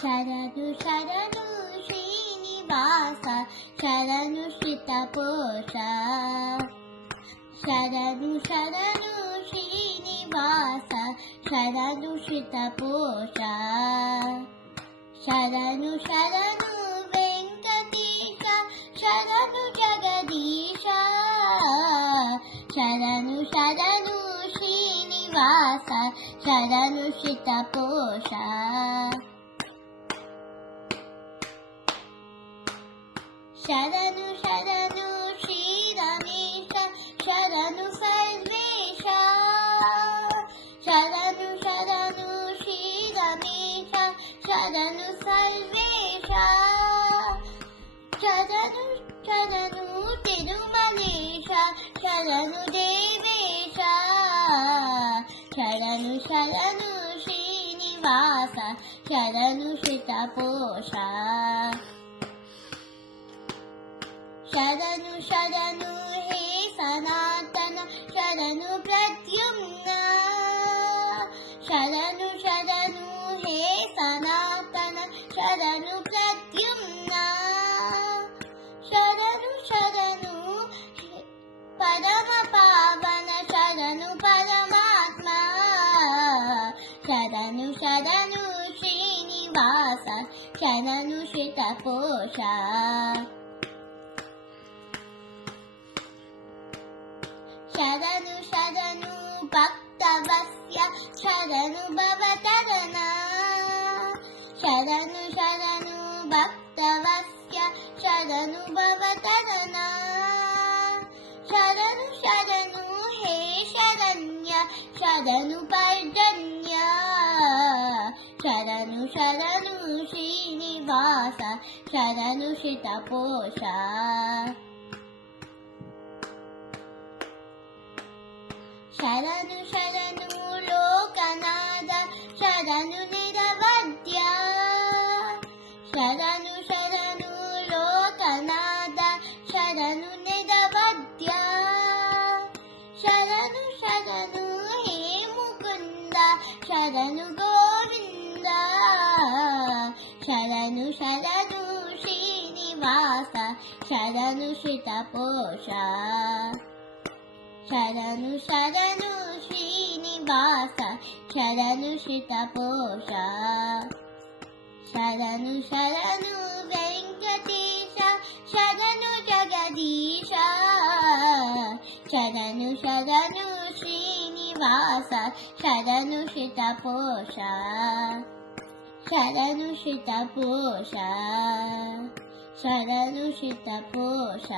ಶರಣು ಶರಣು ಶ್ರೀನಿವಾಸ ಶರಣು ಶ್ರಿತಪೋಷ ಶರಣು ಶರಣು ಶ್ರೀನಿವಾಸ ಶರಣು ಶ್ರಿತಪೋಷ ಶರಣು ಶರಣು ವೆಂಕಟೇಶ ಶರಣು ಜಗದೀಶ ಶರಣು ಶರಣು ಶ್ರೀನಿವಾಸ ಶರಣು ಶ್ರಿತಪೋಷ ಶರಣು ಶರಣು ಶ್ರೀರಮೇಶ ಶರಣು ಸರ್ವೇಶ ಶರಣು ಶರಣು ಶ್ರೀರಮೇಶ ಶರಣು ಸರ್ವೇಶ ಶರಣು ಶರಣು ತಿರುಮಲೇಶ ಶರಣು ದೇವೇಶ ಶರಣು ಶರಣು ಶ್ರೀನಿವಾಸ ಶರಣು ಶ್ರಿತಪೋಷ ಶರಣು ಶರಣು ಹೇ ಸನಾತನ ಶರಣು ಪ್ರದ್ಯುಮ್ನ ಶರಣು ಶರಣು ಹೇ ಸನಾತನ ಶರಣು ಪ್ರದ್ಯುಮ್ನ ಶರಣು ಶರಣು ಪರಮ ಪಾವನ ಶರಣು ಪರಮಾತ್ಮ ಶರಣು ಶರಣು ಶ್ರೀನಿವಾಸ ಶರಣು ಶ್ರಿತಪೋಷ ಶರಣು ಶರಣು ಭಕ್ತವತ್ಸ್ಯ ಶರಣು ಭವತರಣ ಶರಣು ಶರಣು ಭಕ್ತವತ್ಸ್ಯ ಶರಣು ಭವತರಣ ಶರಣು ಶರಣು ಹೇ ಶರಣ್ಯ ಶರಣು ಪರ್ಜನ್ಯ ಶರಣು ಶರಣು ಶ್ರೀನಿವಾಸ ಶರಣು ಶ್ರಿತಪೋಷ ಶರಣು ಶರಣು ಲೋಕನಾದ ಶರಣು ನಿರವಧ್ಯ ಶರಣು ಶರಣು ಲೋಕನಾದ ಶರಣು ನಿರವಧ್ಯ ಶರಣು ಶರಣು ಹೇ ಮುಕುಂದ ಶರಣು ಗೋವಿಂದ ಶರಣು ಶರಣು ಶ್ರೀನಿವಾಸ ಶರಣು ಶ್ರಿತಪೋಷ ಶರಣು ಶರಣು ಶ್ರೀನಿವಾಸ ಶರಣು ಶ್ರಿತಪೋಷ ಶರಣು ಶರಣು ವೆಂಕಟೇಶ ಶರಣು ಜಗದೀಶ ಶರಣು ಶರಣು ಶ್ರೀನಿವಾಸ ಶರಣು ಶ್ರಿತಪೋಷ ಶರಣು ಶ್ರಿತಪೋಷ ಶರಣು ಶ್ರಿತಪೋಷ